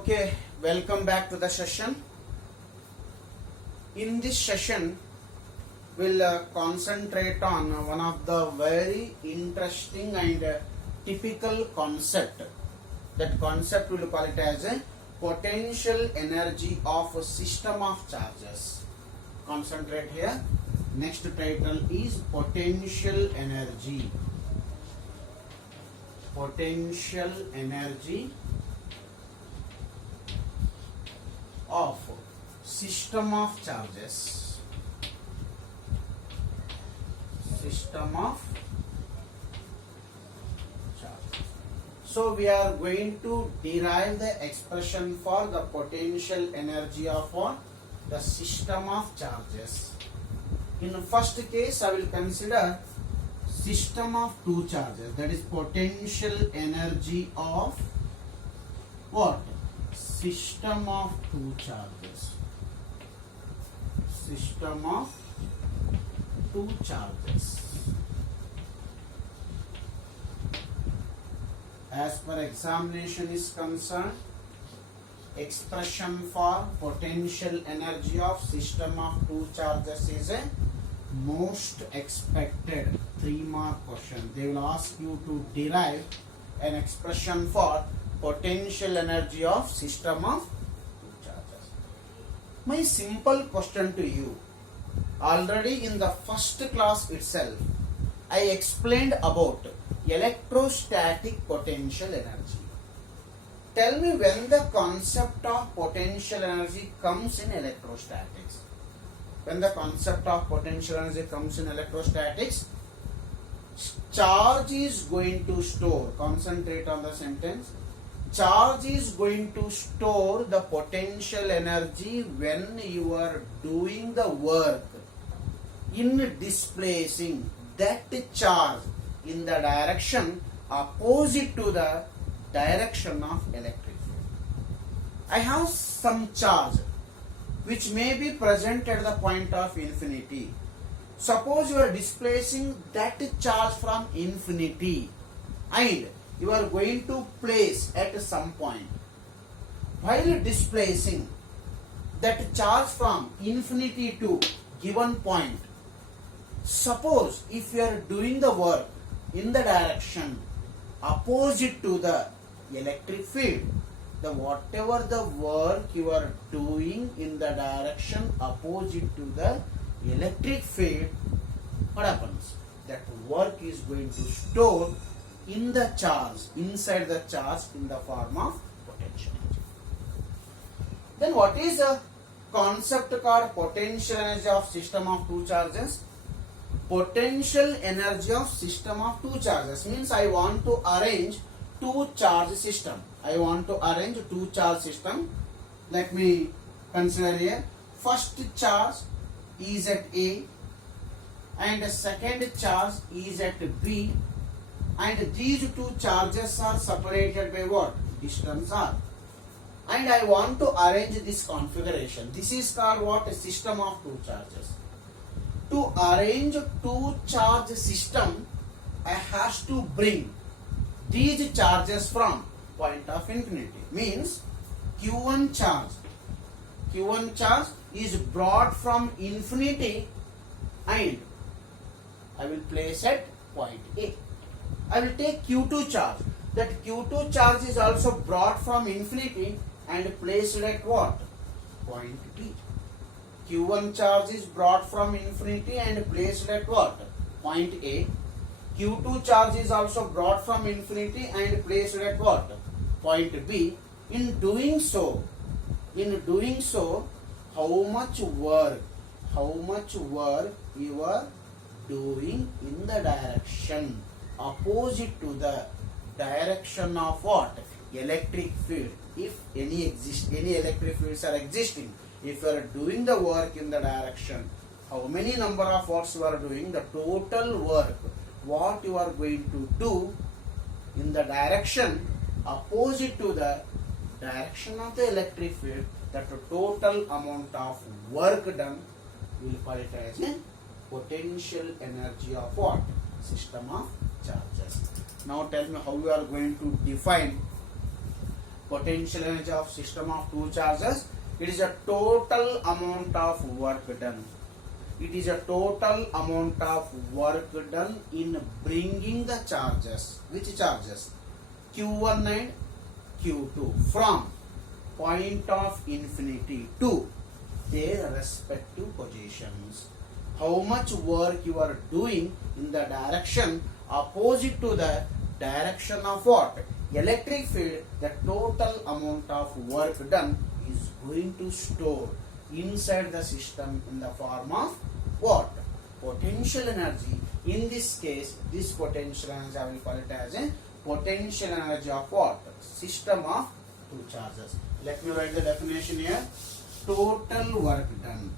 Okay, welcome back to the session. In this session, we'll concentrate on one of the very interesting and typical concept. That concept we'll call it as a potential energy of a system of charges. Concentrate here. Next title is potential energy. Potential energy of system of charges. System of charges. So we are going to derive the expression for the potential energy of what? The system of charges. In the first case, I will consider system of two charges, that is potential energy of what? System of two charges. System of two charges. As per examination is concerned, expression for potential energy of system of two charges is a most expected 3-mark question. They will ask you to derive an expression for potential energy of system of two charges. My simple question to you, already in the first class itself, I explained about electrostatic potential energy. Tell me when the concept of potential energy comes in electrostatics. When the concept of potential energy comes in electrostatics, charge is going to store, concentrate on the sentence, charge is going to store the potential energy when you are doing the work in displacing that charge in the direction opposite to the direction of electric field. I have some charge which may be present at the point of infinity. Suppose you are displacing that charge from infinity and you are going to place at some point. While displacing that charge from infinity to given point, suppose if you are doing the work in the direction opposite to the electric field, the whatever the work you are doing in the direction opposite to the electric field, what happens? That work is going to store in the charge, inside the charge, in the form of potential energy. Then what is the concept called potential energy of system of two charges? Potential energy of system of two charges means I want to arrange two charge system. I want to arrange two charge system. Let me consider here. First charge is at A and the second charge is at B, and these two charges are separated by what? Distance r. And I want to arrange this configuration. This is called what? A system of two charges. To arrange two charge system, I have to bring these charges from point of infinity. Means Q1 charge is brought from infinity and I will place at point A. I will take Q2 charge. That Q2 charge is also brought from infinity and placed at what? Point B. Q1 charge is brought from infinity and placed at what? Point A. Q2 charge is also brought from infinity and placed at what? Point B. In doing so, how much work you are doing in the direction opposite to the direction of what? Electric field. If any electric fields are existing, if you are doing the work in the direction, how many number of works you are doing, the total work, what you are going to do in the direction opposite to the direction of the electric field, that total amount of work done, we will call it as a potential energy of what? System of charges. Now tell me how we are going to define potential energy of system of two charges. It is a total amount of work done. It is a total amount of work done in bringing the charges. Which charges? Q1 and Q2 from point of infinity to their respective positions. How much work you are doing in the direction opposite to the direction of what? Electric field. The total amount of work done is going to store inside the system in the form of what? Potential energy. In this case, this potential energy, I will call it as a potential energy of what? System of two charges. Let me write the definition here. Total work done.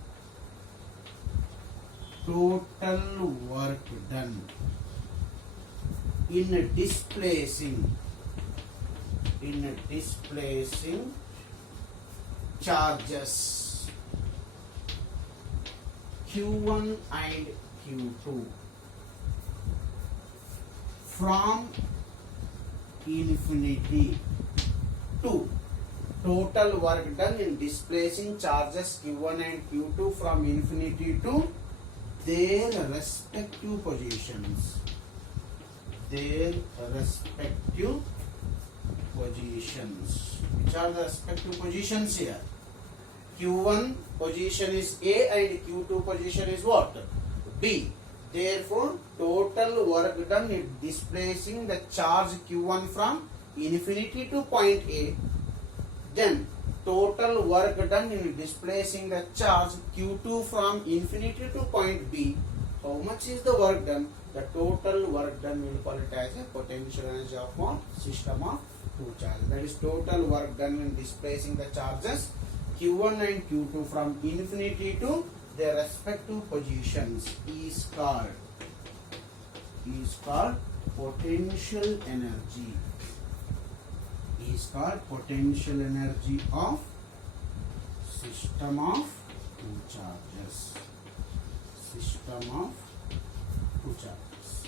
Total work done in displacing charges Q1 and Q2 from infinity to. Total work done in displacing charges Q1 and Q2 from infinity to their respective positions. Their respective positions. Which are the respective positions here? Q1 position is A and Q2 position is what? B. Therefore, total work done in displacing the charge Q1 from infinity to point A. Then, total work done in displacing the charge Q2 from infinity to point B. How much is the work done? The total work done, we will call it as a potential energy of what? System of two charges. That is total work done in displacing the charges Q1 and Q2 from infinity to their respective positions is called potential energy. Is called potential energy of system of two charges. System of two charges.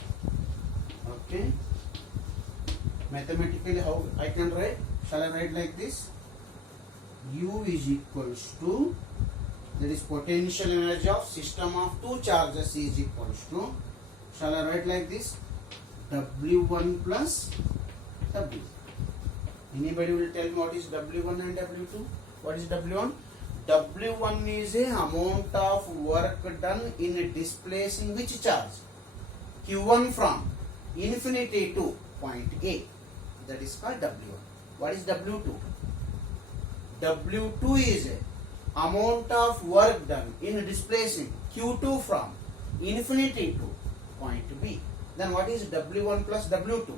Okay. Mathematically, how I can write? Shall I write like this? U is equals to, that is potential energy of system of two charges is equals to, shall I write like this? W1 plus W. Anybody will tell me what is W1 and W2? What is W1? W1 is a amount of work done in displacing which charge? Q1 from infinity to point A. That is called W1. What is W2? W2 is a amount of work done in displacing Q2 from infinity to point B. Then what is W1 plus W2?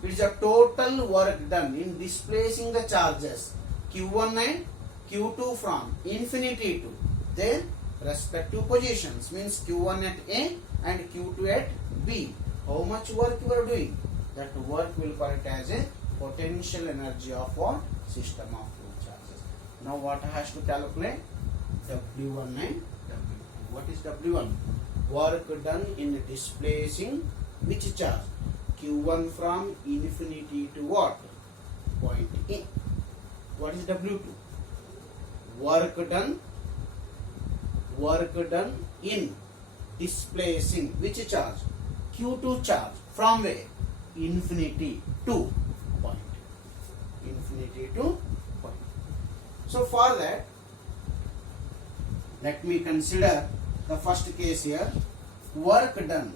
It is a total work done in displacing the charges Q1 and Q2 from infinity to their respective positions. Means Q1 at A and Q2 at B. How much work you are doing? That work will call it as a potential energy of what? System of two charges. Now what has to calculate? W1 and W2. What is W1? Work done in displacing which charge? Q1 from infinity to what? Point A. What is W2? Work done in displacing which charge? Q2 charge from where? Infinity to point. Infinity to point. So for that, let me consider the first case here. Work done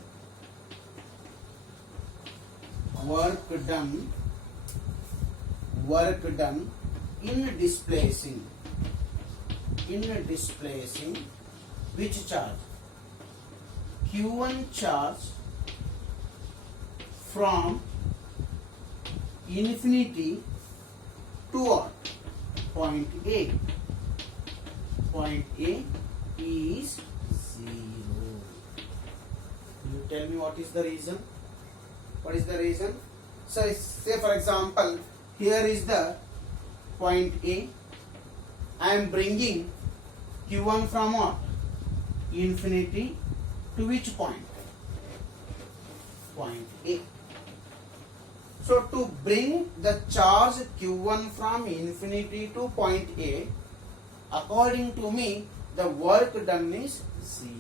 in displacing which charge? Q1 charge from infinity to what? Point A. Point A is 0. You tell me what is the reason? What is the reason? So say for example, here is the point A. I am bringing Q1 from what? Infinity to which point? Point A. So to bring the charge Q1 from infinity to point A, according to me, the work done is 0.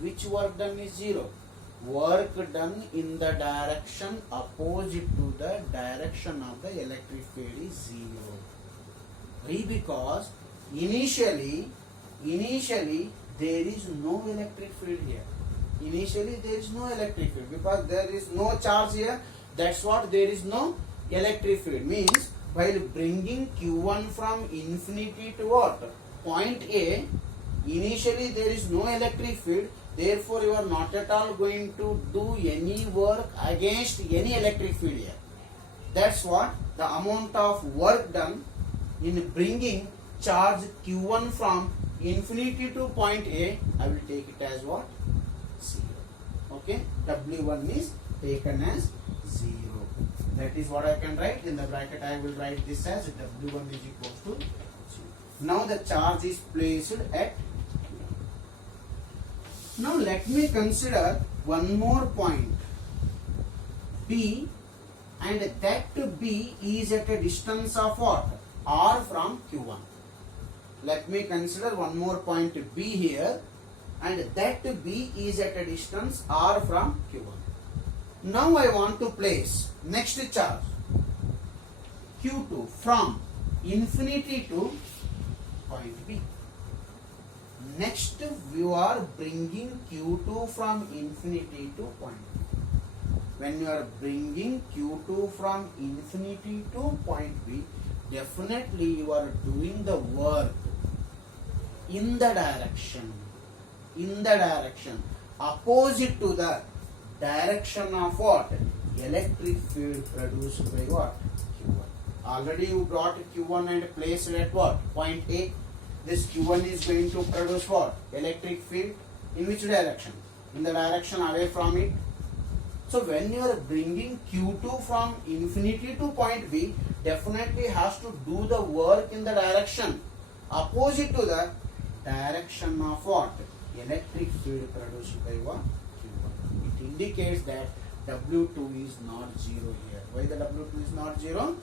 Which work done is 0? Work done in the direction opposite to the direction of the electric field is 0. Why? Because initially there is no electric field here. Initially there is no electric field because there is no charge here. That's what there is no electric field. Means while bringing Q1 from infinity to what? Point A, initially there is no electric field. Therefore, you are not at all going to do any work against any electric field here. That's what the amount of work done in bringing charge Q1 from infinity to point A. I will take it as what? 0. Okay. W1 is taken as 0. That is what I can write. In the bracket I will write this as W1 is equal to 0. Now the charge is placed at. Now let me consider one more point B, and that B is at a distance of what? R from Q1. Let me consider one more point B here, and that B is at a distance R from Q1. Now I want to place next charge Q2 from infinity to point B. Next, you are bringing Q2 from infinity to point B. When you are bringing Q2 from infinity to point B, definitely you are doing the work in the direction opposite to the direction of what? Electric field produced by what? Q1. Already you brought Q1 and placed at what? Point A. This Q1 is going to produce what? Electric field. In which direction? In the direction away from it. So when you are bringing Q2 from infinity to point B, definitely has to do the work in the direction opposite to the direction of what? Electric field produced by what? Q1. It indicates that W2 is not 0 here. Why the W2 is not 0?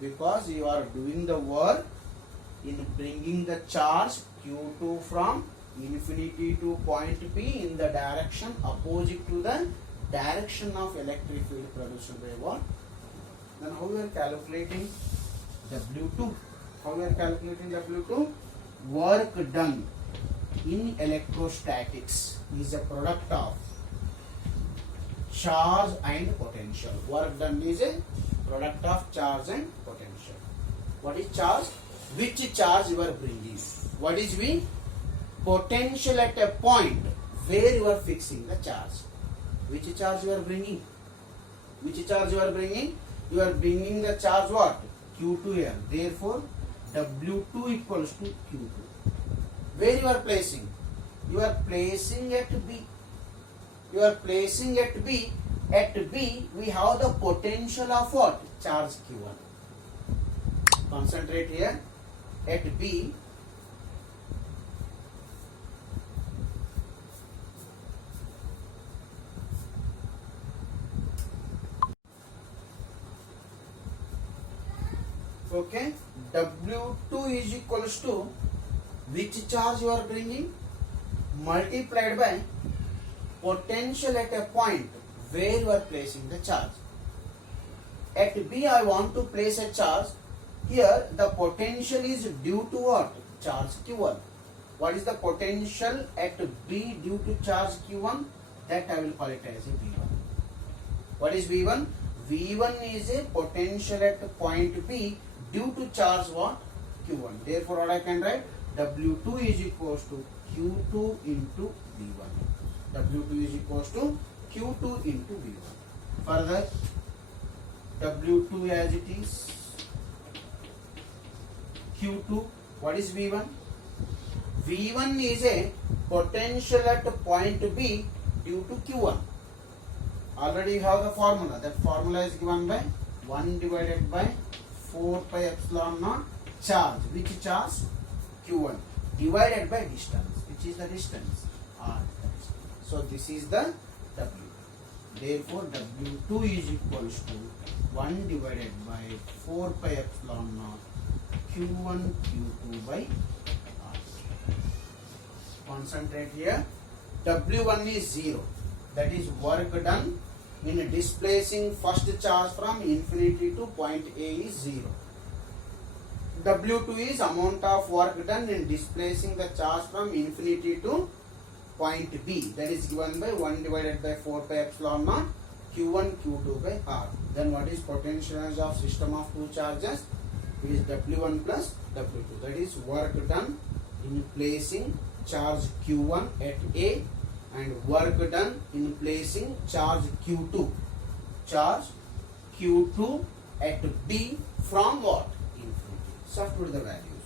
Because you are doing the work in bringing the charge Q2 from infinity to point P in the direction opposite to the direction of electric field produced by what? Then how we are calculating W2? How we are calculating W2? Work done in electrostatics is a product of charge and potential. Work done is a product of charge and potential. What is charge? Which charge you are bringing? What is V? Potential at a point where you are fixing the charge. Which charge you are bringing? Which charge you are bringing? You are bringing the charge what? Q2 here. Therefore, W2 equals to Q2. Where you are placing? You are placing at B. You are placing at B. At B, we have the potential of what? Charge Q1. Concentrate here. At B, okay, W2 is equals to which charge you are bringing multiplied by potential at a point where you are placing the charge. At B, I want to place a charge. Here, the potential is due to what? Charge Q1. What is the potential at B due to charge Q1? That I will call it as a V1. What is V1? V1 is a potential at point B due to charge what? Q1. Therefore, what I can write? W2 is equals to Q2 into V1. W2 is equals to Q2 into V1. Further, W2 as it is Q2. What is V1? V1 is a potential at point B due to Q1. Already you have the formula. That formula is given by 1 divided by 4 pi epsilon naught charge. Which charge? Q1. Divided by distance. Which is the distance? R. So this is the W. Therefore, W2 is equals to 1 divided by 4 pi epsilon naught Q1 Q2 by R. Concentrate here. W1 is 0. That is work done in displacing first charge from infinity to point A is 0. W2 is amount of work done in displacing the charge from infinity to point B. That is given by 1 divided by 4 pi epsilon naught Q1 Q2 by R. Then what is potential energy of system of two charges? It is W1 plus W2. That is work done in placing charge Q1 at A and work done in placing charge Q2. Charge Q2 at B from what? Infinity. Substitute the values.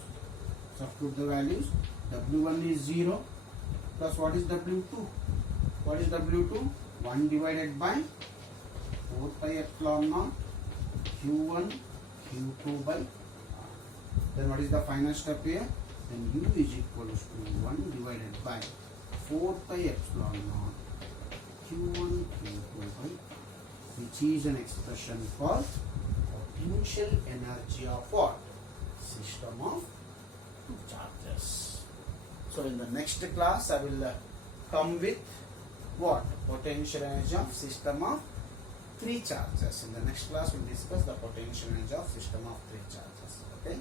Substitute the values. W1 is 0 plus what is W2? What is W2? 1 divided by 4 pi epsilon naught Q1 Q2 by R. Then what is the final step here? Then U is equals to 1 divided by 4 pi epsilon naught Q1 Q2 by R, which is an expression for potential energy of what? System of two charges. So in the next class I will come with what? Potential energy of system of three charges. In the next class we will discuss the potential energy of system of three charges. Okay.